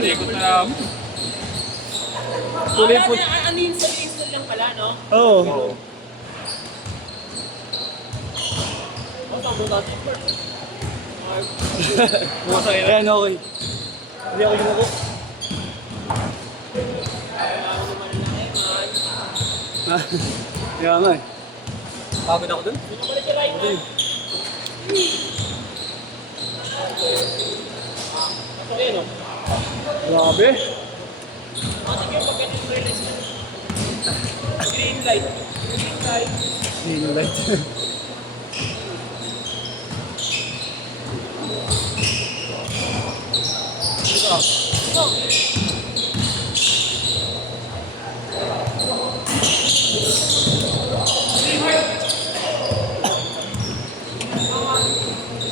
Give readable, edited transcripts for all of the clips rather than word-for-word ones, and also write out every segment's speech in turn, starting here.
Ikot na lang. Tuloy po. Ano yung install lang pala, no? Oo. Ayan, okay. Hindi ako yumuko. Kaya nga eh. Pagod ako dun. Grabe. Green light. Green light.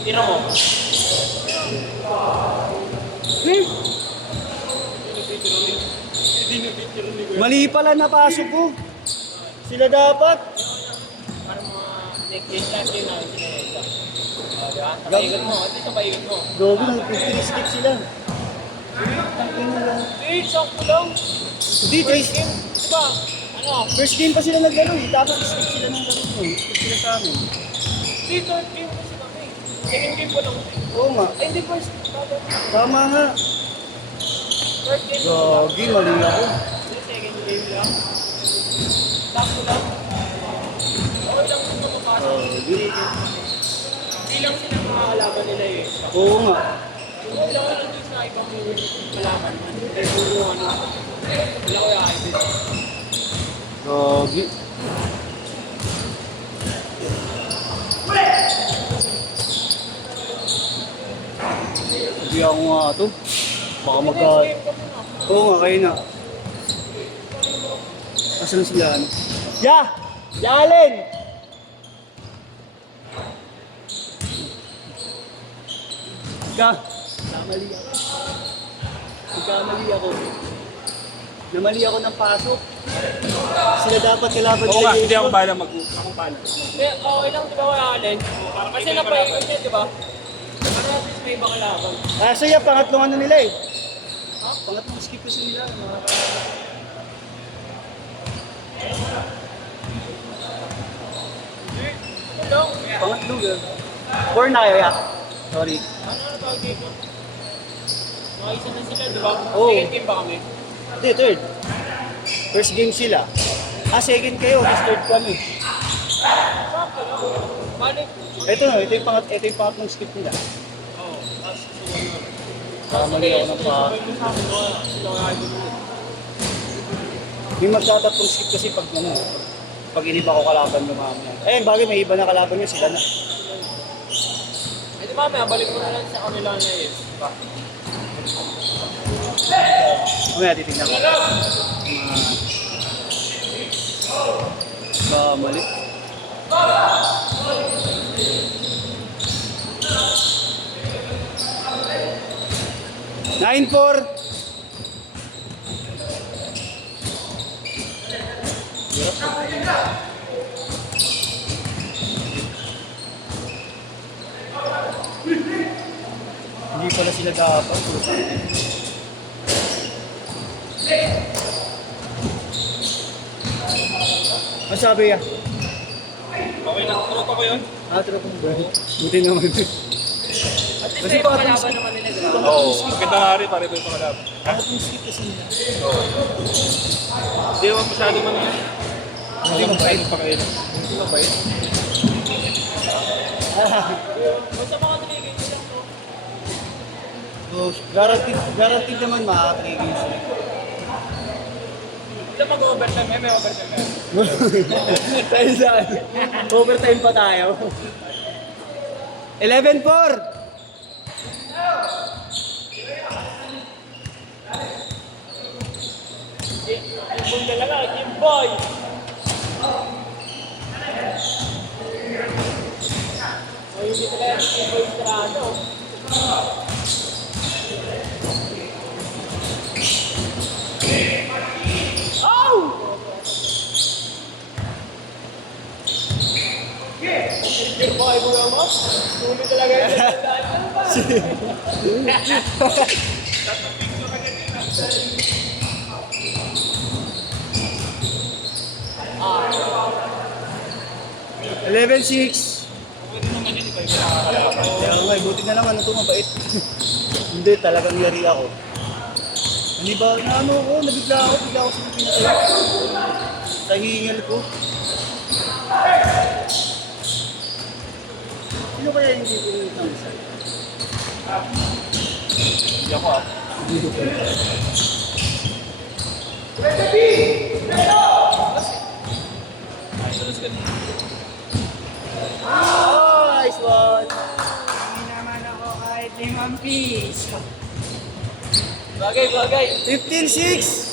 Tira mo. Mali pala napasok ko. Sila dapat. Parang mga next time din namin sila isa. Diba? Paikot mo. At ito paikot mo. Dogo lang, 50 stick sila. Eh, sakto lang. Hindi, Trace. Diba? Ano? First game pa sila naglaro eh. Tapos stick sila ng laro ko. Stick sila sa amin. Hindi, third game kasi kami. Second game ko lang. Oo nga. Ay, hindi first. Tama nga. Third game ko lang. Gogi, mali ako. Hindi, second game lang. Sakto lang. Okay lang kung mapapasok. Gogi. Hindi lang sila makakalaban nila eh. Oo nga. Wala ko lang doon sa ibang kalaban. Hindi puro ano. Wala ko yung idea. Gogi. Sabi ako nga ito. Baka magka... Oo nga, kayo na. Asan sila ano? Ya! Yalen! Namali ako. Nagkamali ako. Namali ako ng pasok. Sila dapat kalaban Oo nga, hindi ako Jason. bahala ako bahala. Okay lang, di ba wala alin? Kasi napaikot niya, di ba? Para at least may ibang kalaban. Ah, saya, pangatlong ano nila eh. Pangatlong skip kasi nila. Hello? Pangatlong girl. Four na kayo, ya. Sorry. Ano tawag dito? Mga isa na sila, di ba? Oo. Second game ba kami? Hindi, third. First game sila. Ah, second kayo. Tapos third kami. Sakto lang. Balik. Ito na, ito yung pangatlong skip nila. Oo. Tapos sumunod. Kamali ako ng pa. Sila kaya dito. May magtatatlong skip kasi pag ano, pag iniba ko kalaban ng mamaya. Eh, bagay may iba na kalaban nyo, sila na. Eh di mamaya, balik mo na lang sa kanila na eh. Diba? Mamaya titignan ko. Kamali. Nine four. Hindi pala sila dapat. Ano sabi ya? Okay lang, tropa ko yun. Ah, tira ko ba? Buti naman. At least Kasi may ibang parang- kalaban naman nila, di ba? Oo, maganda nga rin, pare ba yung pakalaban. Pangatlong skip kasi nila. Hindi naman masyado man yan. Hindi mabait pa kayo. Hindi mabait. Basta mga 3 games lang to. So, guaranteed naman makaka-3 games sila. Sila mag-overtime, may overtime eh. Tayo saan? Overtime pa tayo. 11-4! Yung dalaga, Kim Boy! O hindi talaga Kim Boy Strado. Kim Boy mo naman? Tuloy talaga yun. Ah, 11-6. Pwede naman yun, iba yung nakakalaban. Kaya nga, buti na lang ano to, mabait. Hindi, talagang yari ako. Hindi ba, na ano ko, nabigla ako sa pinatay. Sa hingal ko. Sino kaya hindi ko ng isa? Hindi ako ah. Hindi ko kaya. Ayos ka din. Nice one! hindi naman ako kahit 5 piece. Bagay, bagay. 15-6!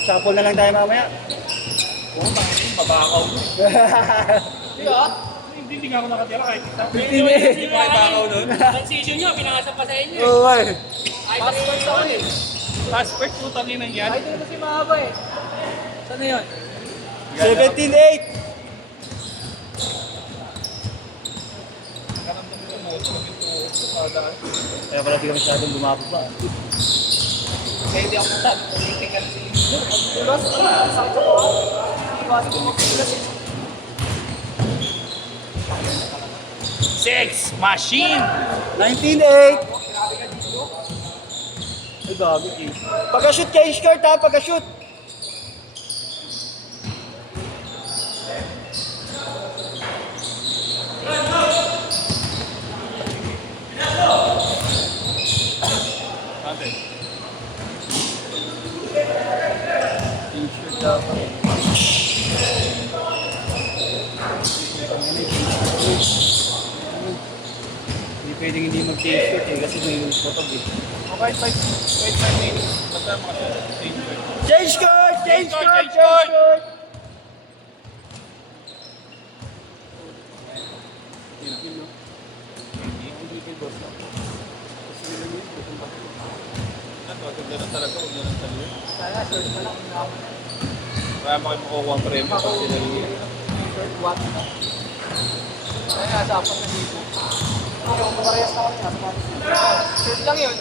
Shuffle na lang tayo mamaya. Oo, tangin, mabakaw mo. Di ba? Hindi nga ako nakatira kahit isa. Hindi pa kayo bakaw nun? Transition nyo, pinakasap pa sa inyo. Oo, ay. Ay, pass first ako eh. Fast first, putang ina yan. Ay, doon kasi mahaba eh. Saan na yun? 17-8! Karamdam ko mo, tumagin ko sa kadaan. Kaya pala di ka masyadong gumapos pa. Kaya hindi ako masabi. Tumiting ka na si Inyo. Pagkulas, sakto ko. Iwasan ko magkulas eh. 6! Machine! 19-8! Ay, bago eh. Pagka-shoot kayo, skirt ha, pagka-shoot. Ate. T-shirt dapat. Hindi pwedeng hindi mag-t-shirt eh, kasi may photog eh. Kahit 5 minutes. Basta mga change work. Change skirt! Change Change skirt! skirt, Change change skirt! Ano, ganda na talaga. Huwag na lang talaga. Sana, short na lang. Kaya makimakuha ang premyo pag sila yung Short what? Ay, nasa apat na dito. Okay, parehas na kami. Nasa apat. Short lang yun.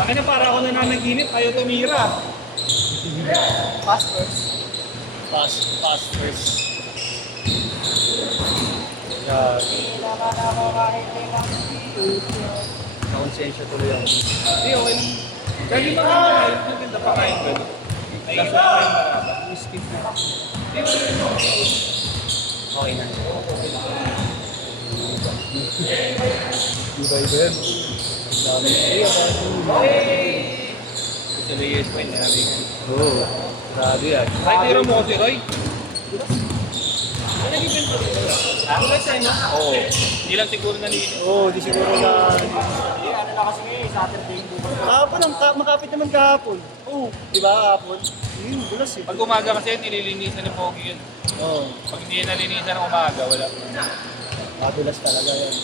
Akin na para ako na nanaginip, ayaw tumira. Pass first. Pass first. Yeah. Hindi naman ako kahit 5 piece. Nakonsensya tuloy ako. Hindi, okay lang. Kaya yung maganda pa kain ka. Ayun na kayo maraba. Skip na. Okay Okay na. Iba-iba yan. Dami na iya. Sa Reyes pa yun, nari ka. Oo. Grabe yan. Ay, tira mo ko si Roy. Ulit sa'yo na? Oo. Hindi lang siguro nalinis. Oo, di siguro na... Hindi, ano na kasi ngayon, Saturday yung bukas. Kahapon, makapit naman kahapon. Oo. Di ba kahapon? Yun, bulas eh. Pag umaga kasi nililinisan ni Pogi yun. Oo. Pag hindi nalinisan ng umaga, wala. Madulas talaga yan.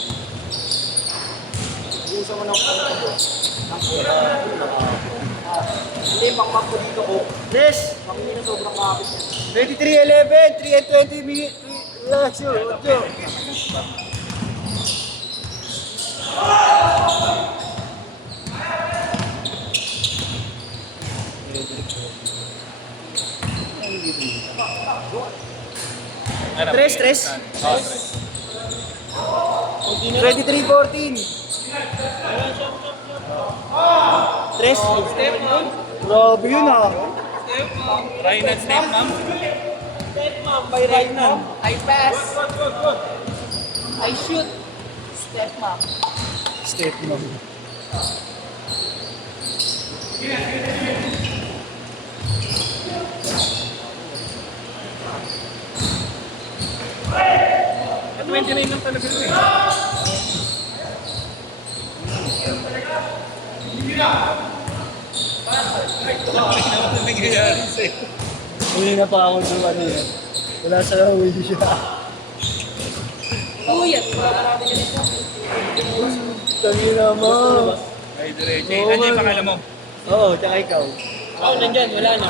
Gusto mo ng ano ko. Hindi, pang-map ko dito ko. Yes! Pang hindi na sobrang kapit. 23:11, 3 and 20 minutes. Relax yun, Ocho. Ano, Tres. Oo, tres. 23:14. Tres. Step mom. Grabe yun ah. Step mom. Try na step, ma'am. Step mom by right now. I pass. I shoot. Step mom. Step mo. At 29 lang talaga ito eh. Ano nangyayari sa'yo? Huli na pa ako sa ano yun. Wala sa huli siya. Puyat. Marami ka nito. Tangi naman. Ay, diretso. Oo, Ano yung man. pangalan mo? Oo, tsaka ikaw. Ako nandyan, wala na.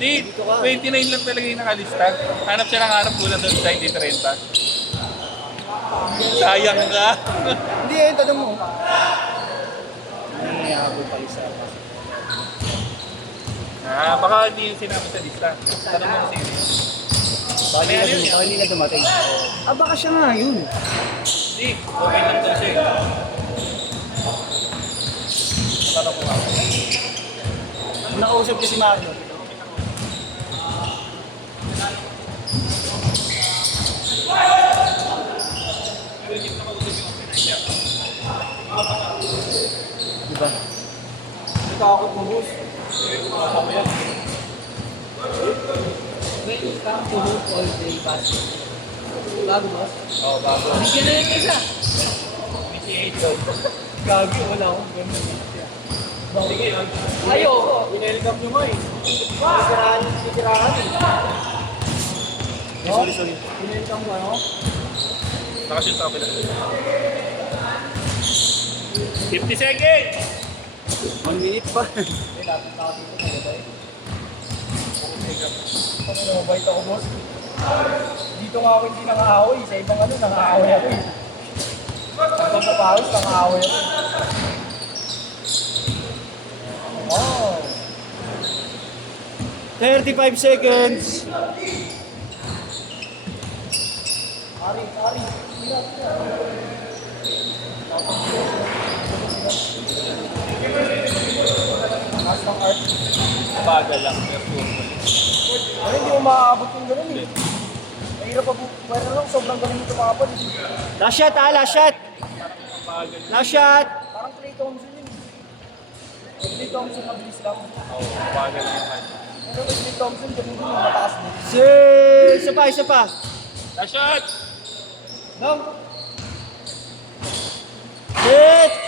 Hindi, 29 lang talaga yung nakalista. Hanap siya ng hanap mula doon sa hindi 30. Sayang ka. Hindi eh, tanong mo. Ay, habol pa isa. Baka hindi yung sinabi sa lista. Tanong mo kasi yun. Baka May ano yun, hindi na dumating. Ah, baka siya nga yun. Hindi, okay lang daw siya eh. Tanong ko nga. Nakausap ko si Mario. Diba? Natakot mo, boss. Ako yan. When you come to hoop all day basketball. Bago, boss? Oo, bago. Bigyan na yung isa. PCH daw. Gagi, wala akong ganun. Sige, Ayoko. Winelcome nyo mo eh. Sisirahan eh. Sorry, sorry. Winelcome mo, ano? nakashoot sa kapila. 50 seconds! 1 minute pa. Eh, dapat tao dito na mabait. Ano na mabait ako, boss? Dito nga ako hindi nangaaway. Sa ibang ano, nangaaway ako eh. Sa ibang papawis, nangaaway ako. Oh. 35 seconds. Ari. Taas ng art. Bagal lang, pero turbo. Pero hindi mo maaabot yung ganun eh. Mahirap pa po. Pero lang, sobrang ganun yung tumapad. Last shot ah, last shot. Bagal. Last shot. Parang Clay Thompson yun. Clay Thompson mabilis lang. Oo, bagal yung hand. Pero Clay Thompson, ganun din yung mataas din. Isa pa. Last shot! No? Hit!